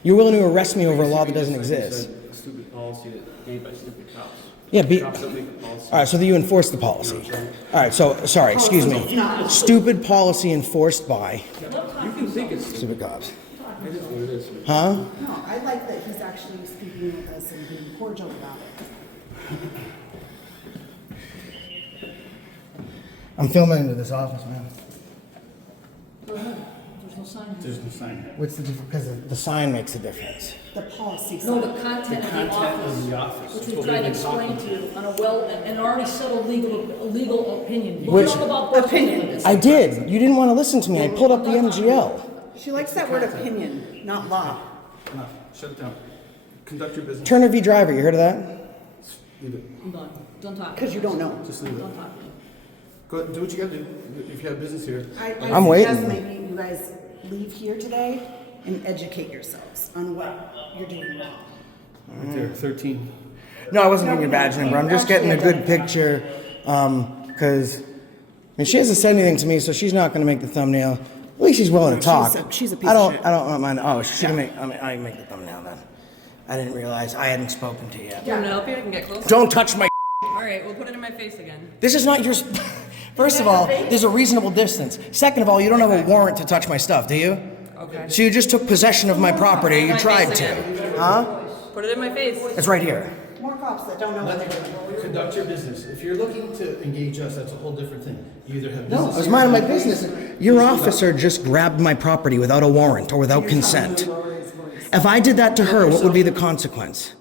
You're willing to arrest me over a law that doesn't exist. Stupid policy that made by stupid cops. Yeah, Cops don't make the policy. all right, so you enforce the policy. All right, so, sorry, excuse me. Stupid policy enforced by You can think it's stupid cops. It is what it is. Huh? No, I like that he's actually speaking with us and being cordial about it. I'm filming into this office, man. There's no sign. There's no sign. What's the difference? Because the sign makes a difference. The policy. No, the content of the office, which we tried to explain to you on a and already settled legal opinion. You Which- talk about birth certificates. I did. You didn't want to listen to me. I pulled up the MGL. She likes that word opinion, not law. Enough. Shut it down. Conduct your business. Turner v. Driver, you heard of that? Leave it. I'm done. Don't talk. Because you don't know. Just leave it. Don't talk. Go do what you gotta do. If you have business here. I'm waiting. Suggest maybe you guys leave here today and educate yourselves on what you're doing wrong. Right there, 13. No, I wasn't getting your badge number. I'm just getting a good picture. Because, I mean, she hasn't said anything to me, so she's not going to make the thumbnail. At least she's willing to talk. She's a piece I of shit. don't mind. Oh, she can make. I mean, I can make the thumbnail then. I didn't realize I hadn't spoken to you yet. Do you want me to help you? I can get closer. Don't touch my. All right, we'll put it in my face again. This is not yours. First of all, there's a reasonable distance. Second of all, you don't have a warrant to touch my stuff, do you? Okay. So you just took possession of my property. You My tried face to. again. Huh? Put it in my face. It's right here. More cops that don't know what they're doing. Conduct your business. If you're looking to engage us, that's a whole different thing. You either have No, business. I was here minding my or- business. Your officer just grabbed my property without a warrant or without consent. If I did that to her, what would be the consequence?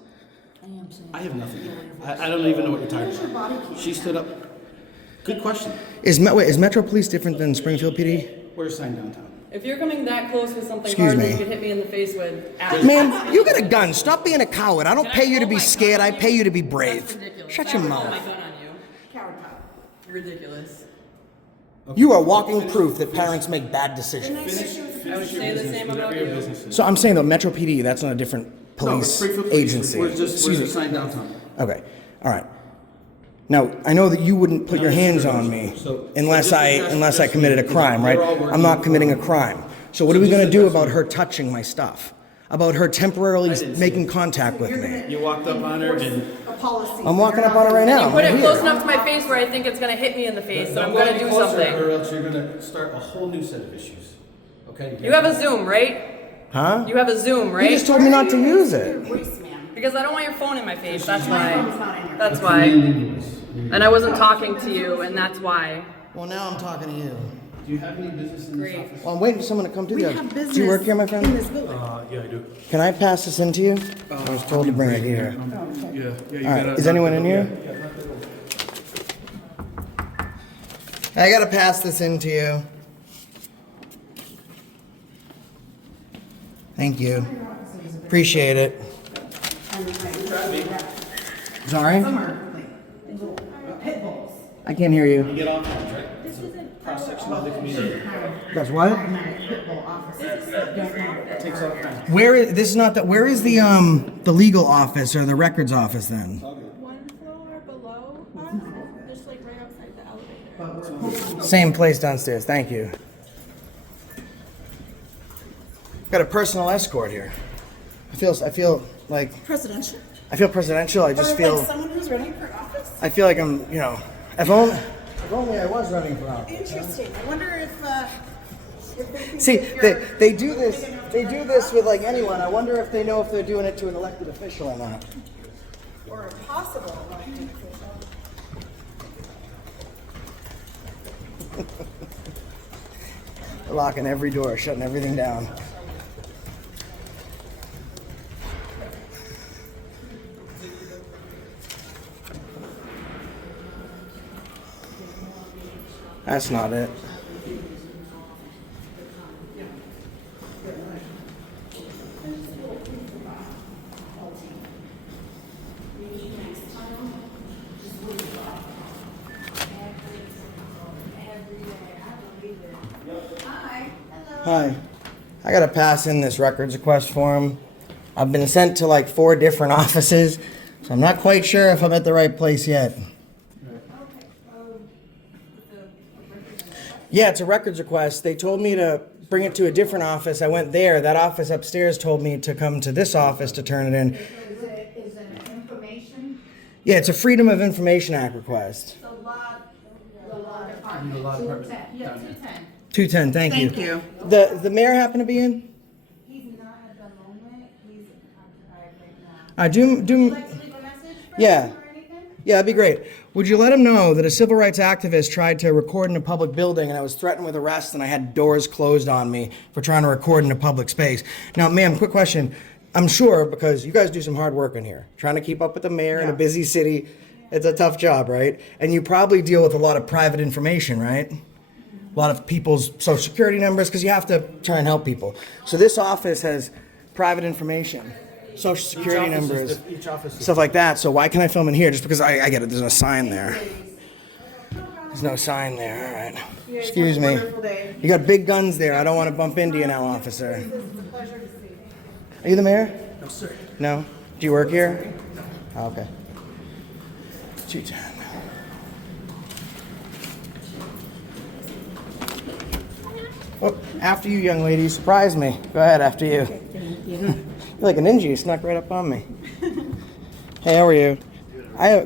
I have nothing. I don't even know what you're talking about. She stood up. Good question. Is Metro Police different than Springfield PD? Where's sign downtown? If you're coming that close with something Excuse hard that me. you could hit me in the face with, Ma'am, you got a gun. Stop being a coward. I don't Can pay you to pull be my scared. gun I on pay you to be That's brave. ridiculous. Shut I your will pull mouth. my gun on you. Ridiculous. You are walking proof that parents make bad decisions. Say the same about you. So I'm saying though, Metro PD, that's not a different police Springfield agency. We're just Excuse me. assigned downtown. Okay, all right. Now, I know that you wouldn't put your hands on me unless I committed a crime, right? I'm not committing a crime. So what are we gonna do about her touching my stuff? About her temporarily making contact with me? You walked up on her and... I'm walking up on her right now. You put it Right close here. enough to my face where I think it's gonna hit me in the face, and I'm Don't go gonna any do closer, something. or else you're gonna start a whole new set of issues. Okay? You have a Zoom, right? Huh? You have a Zoom, right? You just told me not to use it. Because I don't want your phone in my face. That's why. That's why. And I wasn't talking to you, and that's why. Well, now I'm talking to you. Do you have any business in this office? Well, I'm waiting for someone to come to We you. have business Do you work here, my friend? in this building. Yeah, I do. Can I pass this in to you? I was told to bring it here. Yeah, you All right, is anyone in here? I gotta pass this in to you. Thank you. Appreciate it. Sorry? Some are like pit bulls. I can't hear you. Get off on, right? This is a cross-section of the community. That's what? Pit bull officers that don't know. Takes all kinds. Where is this? Is not that. Where is the legal office or the records office then? One floor below us, just like right outside the elevator. Same place downstairs. Thank you. Got a personal escort here. I feel like Presidential. I feel presidential. I just Or feel. like someone who's running for office. I feel like I'm. You know. If only I was running for office. Interesting. I wonder if they can See, get your- they do this. They do this with like anyone. I wonder if they know if they're doing it to an elected official or not. or a possible elected official. Locking every door, shutting everything down. That's not it. Hi. I gotta pass in this records request form. I've been sent to like 4 different offices, so I'm not quite sure if I'm at the right place yet. Yeah, it's a records request. They told me to bring it to a different office. I went there. That office upstairs told me to come to this office to turn it in. Is it information? Yeah, it's a Freedom of Information Act request. The law In the law department. Yeah, 210. 210, thank you. Thank you. The mayor happen to be in? He's not at the moment. He's occupied right now. I do. Would you like to leave a message for Yeah. him or anything? Yeah, that'd be great. Would you let him know that a civil rights activist tried to record in a public building and I was threatened with arrest and I had doors closed on me for trying to record in a public space? Now, ma'am, quick question. I'm sure because you guys do some hard work in here, trying to keep up with the mayor in a busy city. It's a tough job, right? And you probably deal with a lot of private information, right? A lot of people's social security numbers because you have to try and help people. So this office has private information, social security numbers, Each office is stuff like that. So why can't I film in here? Just because I get it. There's no sign there. There's no sign there. All right. Excuse me. You got big guns there. I don't want to bump into you now, officer. Are you the mayor? No, sir. No? Do you work here? Oh, okay. 210. Oh, after you, young lady. You surprised me. Go ahead, after you. You're like a ninja. You snuck right up on me. Hey, how are you?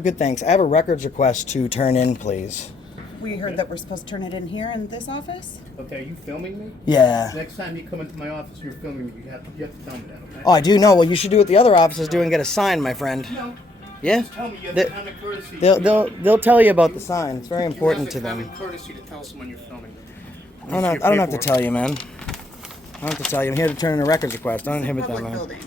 Good, thanks. I have a records request to turn in, please. We heard that we're supposed to turn it in here in this office. Okay, are you filming me? Yeah. Next time you come into my office, you're filming me. You have to tell me that, okay? Oh, I do know. Well, you should do what the other offices do and get a sign, my friend. No. Yeah? Just tell me you have They- the common courtesy. They'll tell you about the sign. It's very important to You have the them. common courtesy to tell someone you're filming them. I don't have to tell you, man. I don't have to tell you. I'm here to turn in a records request. Don't inhibit that, Public man. building.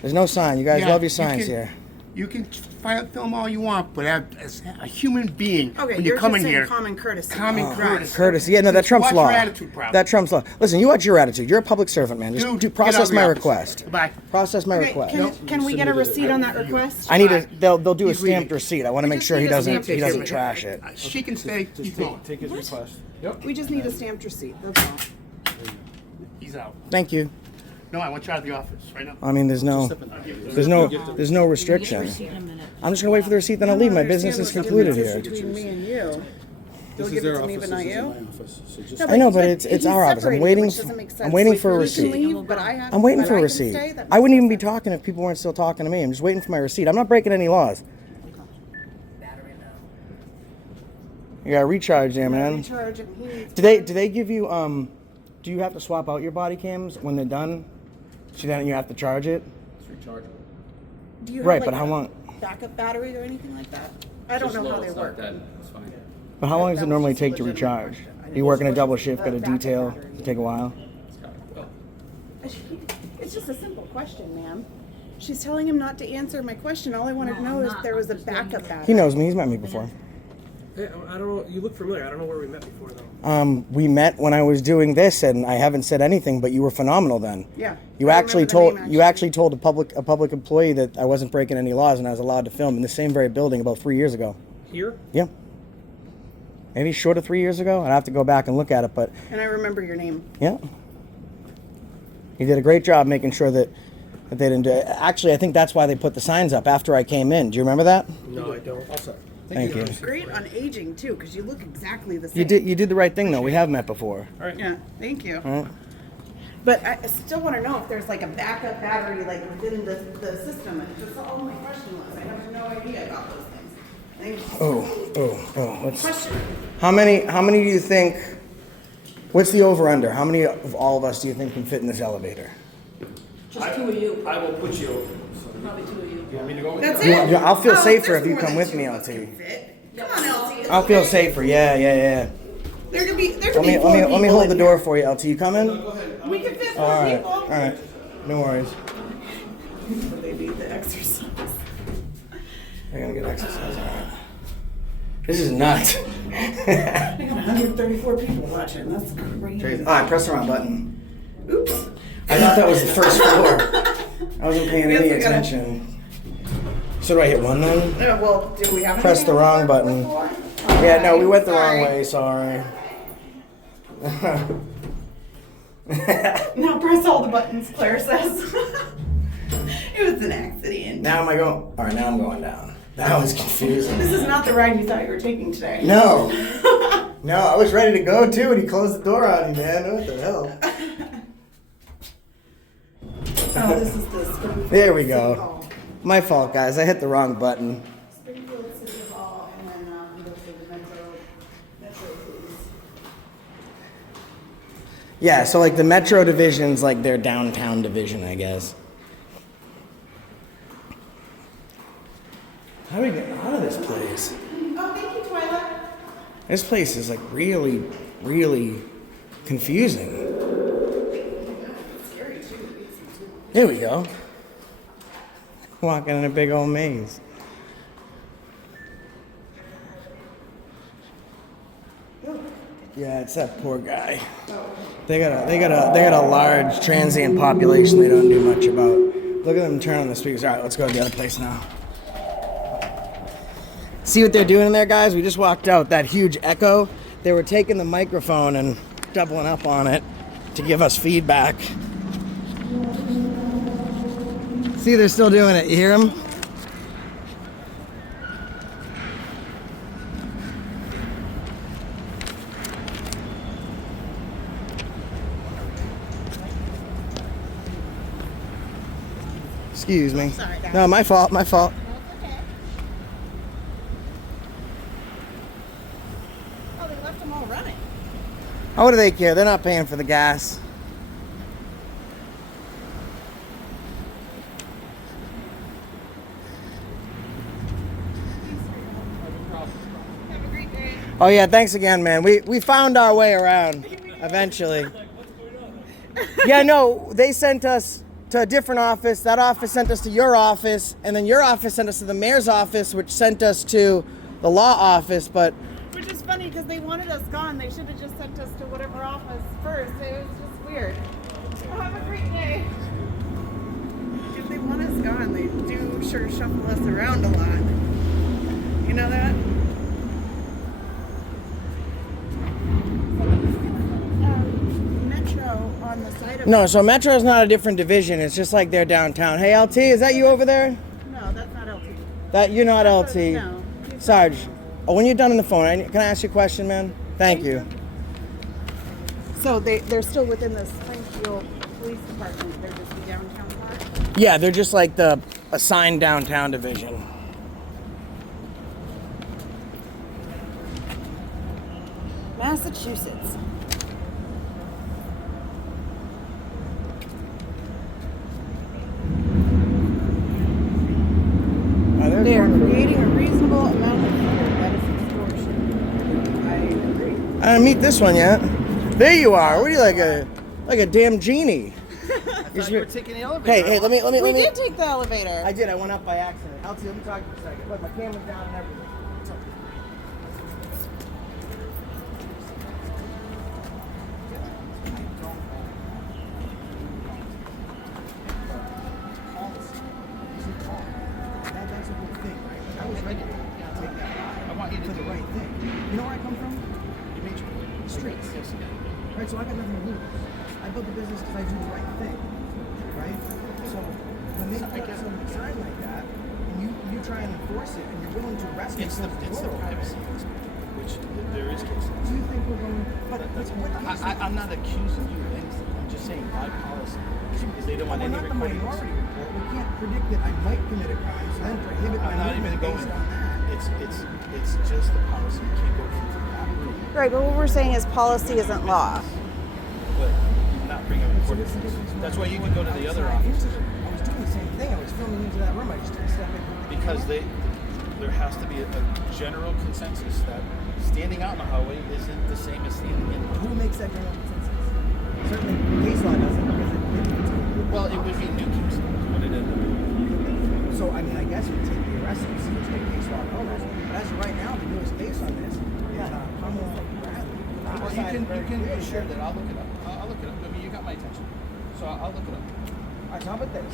There's no sign. You guys Yeah, love your you signs can- here. You can film all you want, but as a human being, Okay, when you're you come just in saying here, common courtesy. common courtesy. Courtesy. Yeah, no, that trumps Watch law. your attitude problem. That trumps law. Listen, you watch your attitude. You're a public servant, man. Just Dude, do get process out of the my office. request. Bye. Process my Okay, request. can we get a receipt on that request? I need to. They'll do a He's leaving. stamped receipt. I want to make sure he doesn't trash it. She can stay. He's going. Take his request. We just need a stamped receipt, that's all. He's out. Thank you. No, I want you out of the office right now. I mean, there's no restriction. I'm just gonna wait for the receipt, then I'll leave. My business is concluded here. Between me and you. You'll give it to me, but not you? No, I know, but he's it's our office. I'm separated, waiting. which doesn't make sense. I'm waiting for a You can receipt. leave, but I have- I'm waiting but for I a can receipt. stay, that I wouldn't even be makes sense. talking if people weren't still talking to me. I'm just waiting for my receipt. I'm not breaking any laws. You gotta recharge there, man. Recharge him. He needs- Do they give you do you have to swap out your body cams when they're done? So then you have to charge it? Do you have Right, like but how a long? backup battery or anything like that? I don't know how they work. But how long does it normally take to recharge? You working a double shift, got a detail, take a while? It's just a simple question, ma'am. She's telling him not to answer my question. All I wanted to know is if there was a backup battery. He knows me, he's met me before. Hey, I don't know. You look familiar. I don't know where we met before, though. We met when I was doing this, and I haven't said anything, but you were phenomenal then. Yeah. You I actually remember the told name, a public employee that I wasn't breaking any laws and I was allowed to film in the same very building about 3 years ago. Here? Yeah. Maybe short of 3 years ago. I'd have to go back and look at it, but And I remember your name. yeah. You did a great job making sure that they didn't do it. Actually, I think that's why they put the signs up after I came in. Do you remember that? No, I don't. Thank you. Great on aging too, because you look exactly the same. You did the right thing though. We have met before. All right. Yeah, thank you. All right. But I still want to know if there's like a backup battery like within the system. And that's all my question was. I have no idea about those things. Thank you. Let's. Question. How many do you think? What's the over under? How many of all of us do you think can fit in this elevator? Just two of you. I will put you over. Probably two of you. You want me to go with That's you? it. I'll feel Oh, safer there's if you more come than with two me, of us LT. can fit. Come on, LT. it's I'll feel okay. safer. Yeah. There could be Let me four let me people hold in the here. door for you, LT. You coming? We can fit four All right. people. All right. No worries. But they need the exercise. I gotta get exercise. All right. This is nuts. I got 134 people watching. That's crazy. I pressed the wrong button. Oops. I thought that was the first floor. I wasn't paying Yes, any I gotta- attention. So do I hit one then? Well, do we have Press anything the wrong on button. floor? Yeah, no, we went the Sorry. wrong way. Sorry. Now press all the buttons, Claire says. It was an accident. Now am I going? All right, now I'm going down. That was confusing. This is not the ride you thought you were taking today. No. No, I was ready to go too, and he closed the door on me, man. What the hell? Oh, this is the Springfield There we City go. Hall. My fault, guys. I hit the wrong button. Springfield City Hall, and then those are the Metro Police. Yeah, so like the Metro division's like their downtown division, I guess. How do we get out of this place? Oh, thank you, Twyla. This place is like really, really confusing. Scary too. There we go. Walking in a big old maze. Yeah, it's that poor guy. They got a large transient population they don't do much about. Look at them turn on the speakers. All right, let's go to the other place now. See what they're doing in there, guys? We just walked out. That huge echo. They were taking the microphone and doubling up on it to give us feedback. See, they're still doing it. You hear them? Excuse me. Sorry, guys. No, my fault, my fault. Oh, they left them all running. Oh, what do they care? They're not paying for the gas. Have a great day. Oh yeah, thanks again, man. We found our way around eventually. Yeah, no, they sent us to a different office. That office sent us to your office, and then your office sent us to the mayor's office, which sent us to the law office. But Which is funny because they wanted us gone. They should have just sent us to whatever office first. It was just weird. Well, have a great day. If they want us gone, they do sure shuffle us around a lot. You know that? Metro on the side of no, so Metro's not a different division. It's just like they're downtown. Hey, LT, is that you over there? No, that's not LT. That you're not LT. No. Sarge. Oh, when you're done on the phone, can I ask you a question, man? Thank you. So they're still within the Springfield Police Department. They're just the downtown part. Yeah, they're just like the assigned downtown division. Massachusetts. They are creating a reasonable amount of fear. That is extortion. I agree. I didn't meet this one yet. There you are. What are you, like a damn genie? You were taking the elevator. Hey, let me. We did take the elevator. I did. I went up by accident. LT, let me talk to you for a second. Look, my camera's down and everything. That's a good thing, right? I was ready to take that. I want you to do the right thing. You know where I come from? New Hampshire. Streets. Right, so I got nothing to lose. I built the business because I do the right thing. Right? So when they put some sign like that, and you try and enforce it, and you're willing to arrest me, It's the privacy aspect, which there is cases. Do you think we're going? But I'm not accusing you of anything. I'm just saying by policy, because they don't want we're any not the recording. minority report. We can't predict that I might commit a crime, so then prohibit my I'm not even movement going. based on that. It's just the policy. You can't go into that room. Right, but what we're saying is policy isn't law. But you're not bringing recording. That's why you can go to the other office. I was doing the same thing. I was filming into that room. I just didn't step in. Because there has to be a general consensus that standing out in the hallway isn't the same as standing in. Who makes that general consensus? Certainly, case law doesn't. Well, it would be new case law. What it ended up. So, I mean, I guess we'd take the arrest and see which case law goes. But as of right now, the newest case on this is Commonwealth Bradley. Well, you can be sure that I'll look it up. I'll look it up. I mean, you got my attention, so I'll look it up. All right, so how about this?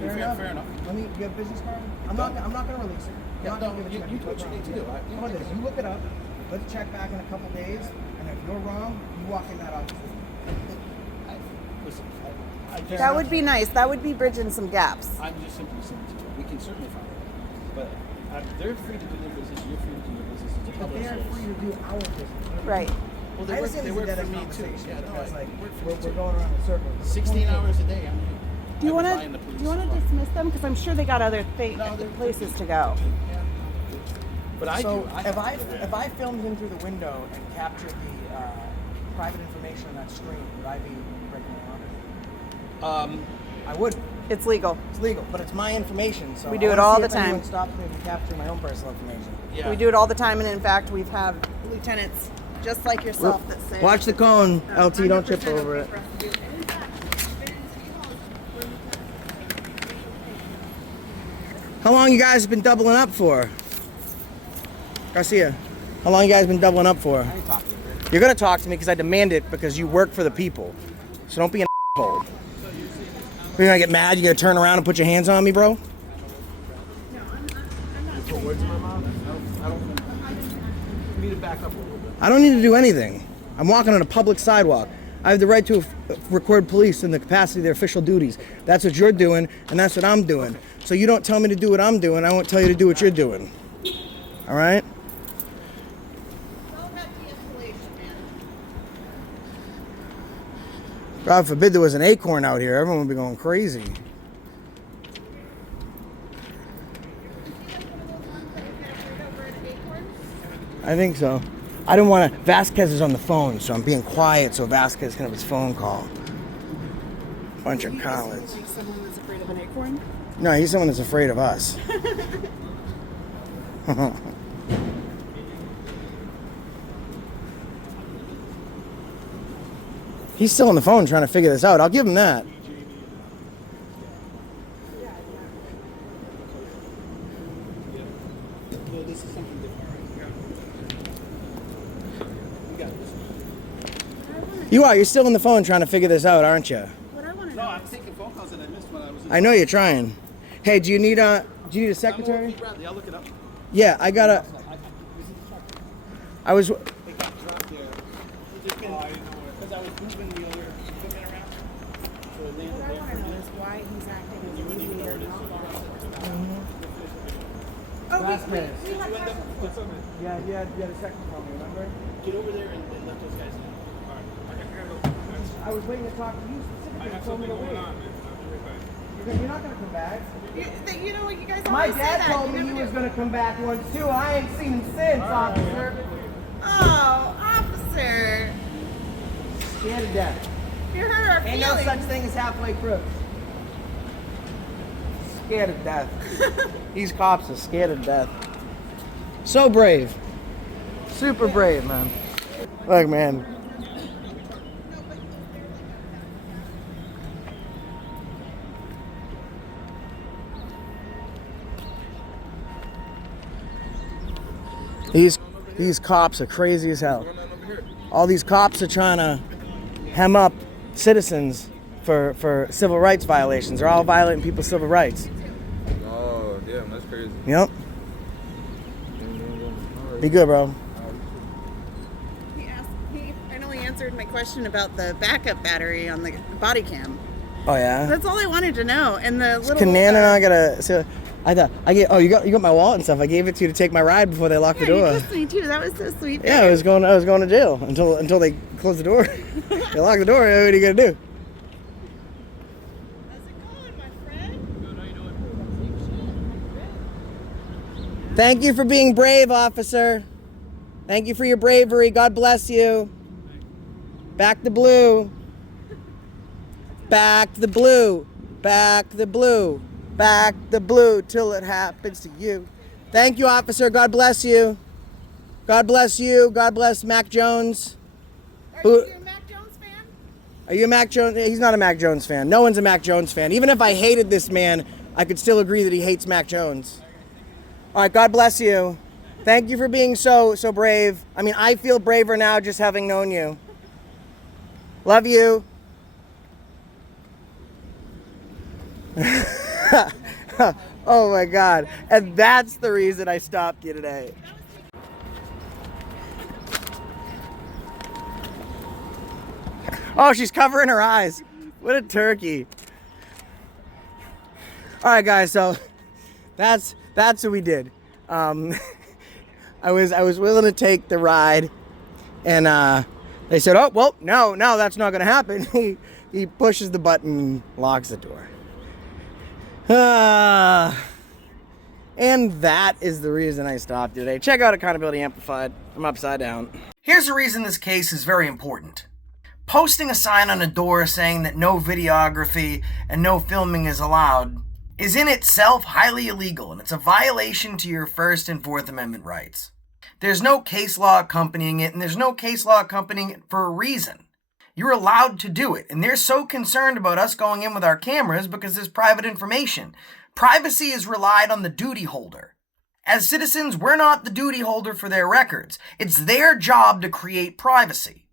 Fair enough. Let me. You have a business card? I'm not going to release it. Yeah, no, you do what you need to do. How about this? You look it up. Let's check back in a couple days, and if you're wrong, you walk in that office. Listen, That would be nice. That would be bridging some gaps. I'm just simply saying to you, we can certainly find it, but they're free to do their business. You're free to do your business. It's a But public they are service. free to do our business. Right. Well, I understand they this is work a dead for me too. conversation Yeah, no, because, I like, work for we're me too. going around in circles. 16 hours a day. Do you want to dismiss them? Because I'm sure they got other places to go. But I so do. if I filmed him through the window and captured the private information on that screen, would I be breaking the law? I would. It's legal. It's legal, but it's my information. So We do I it wanna all see the if time. anyone stops me from capturing my own personal information. We do it all the time, and in fact, we've had lieutenants just like yourself that say. Watch the cone, LT. Don't trip over it. How long you guys been doubling up for? Garcia, how long you guys been doubling up for? You're gonna talk to me because I demand it because you work for the people. So don't be an asshole. You're gonna get mad, you're gonna turn around and put your hands on me, bro? Put words in my mouth? I don't. You need to back up a little bit. I don't need to do anything. I'm walking on a public sidewalk. I have the right to record police in the capacity of their official duties. That's what you're doing, and that's what I'm doing. So you don't tell me to do what I'm doing, I won't tell you to do what you're doing. All right? God forbid there was an acorn out here. Everyone would be going crazy. I think so. I don't want to. Vasquez is on the phone, so I'm being quiet so Vasquez can have his phone call. Bunch of cowards. He's someone that's afraid of an acorn? No, he's someone that's afraid of us. He's still on the phone trying to figure this out. I'll give him that. You are. You're still on the phone trying to figure this out, aren't you? No, I'm taking phone calls that I missed when I was in. I know you're trying. Hey, do you need a secretary? Bradley, I'll look it up. Yeah, I gotta. I was. It got dropped there. Because I was moving the other equipment around. So it landed What I there. want to know is why he's acting as You wouldn't even know where it is. Last minute. It's okay. Yeah, you had a second for me, remember? Get over there and let those guys know. I was waiting to talk to you specifically. You told me to wait. You're not gonna come back. You know what, you guys My always say dad that. told me he was gonna come back once too. I ain't seen him since, officer. Oh, officer. Scared to death. You're hurt our Ain't feelings. no such thing as halfway crooks. Scared to death. These cops are scared to death. So brave. Super brave, man. Look, man. These cops are crazy as hell. All these cops are trying to hem up citizens for civil rights violations. They're all violating people's civil rights. Oh, damn, that's crazy. Yep. Be good, bro. I know he answered my question about the backup battery on the body cam. Oh yeah. That's all I wanted to know. And the little. Canan and I gotta. So I thought you got my wallet and stuff. I gave it to you to take my ride before they locked the door. You kissed me too. That was so sweet. Yeah, I was going to jail until they closed the door. They locked the door. What are you gonna do? Thank you for being brave, officer. Thank you for your bravery. God bless you. Back the blue. Back the blue. Back the blue. Back the blue till it happens to you. Thank you, officer. God bless you. God bless you. God bless Mac Jones. Are you a Mac Jones fan? Are you a Mac Jones? He's not a Mac Jones fan. No one's a Mac Jones fan. Even if I hated this man, I could still agree that he hates Mac Jones. All right, God bless you. Thank you for being so brave. I mean, I feel braver now just having known you. Love you. Oh my God. And that's the reason I stopped you today. Oh, she's covering her eyes. What a turkey. All right, guys, so that's what we did. I was willing to take the ride, and they said, "Oh, well, no, that's not going to happen." He pushes the button, locks the door. And that is the reason I stopped today. Check out Accountability Amplified. I'm upside down. Here's the reason this case is very important. Posting a sign on a door saying that no videography and no filming is allowed is in itself highly illegal, and it's a violation to your First and Fourth Amendment rights. There's no case law accompanying it, and there's no case law accompanying it for a reason. You're allowed to do it, and they're so concerned about us going in with our cameras because there's private information. Privacy is relied on the duty holder. As citizens, we're not the duty holder for their records. It's their job to create privacy.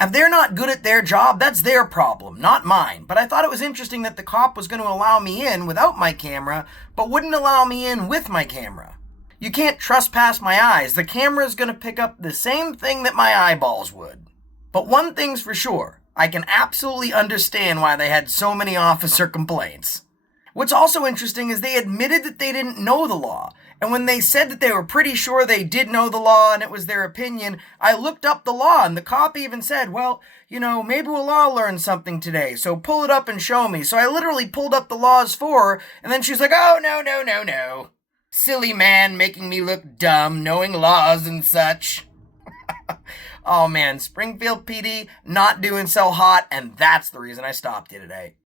If they're not good at their job, that's their problem, not mine. But I thought it was interesting that the cop was going to allow me in without my camera, but wouldn't allow me in with my camera. You can't trespass my eyes. The camera's going to pick up the same thing that my eyeballs would. But one thing's for sure, I can absolutely understand why they had so many officer complaints. What's also interesting is they admitted that they didn't know the law. And when they said that they were pretty sure they did know the law and it was their opinion, I looked up the law and the cop even said, well, maybe we'll all learn something today, so pull it up and show me. So I literally pulled up the laws for her, and then she's like, oh, no. Silly man making me look dumb, knowing laws and such. Oh man, Springfield PD not doing so hot, and that's the reason I stopped you today.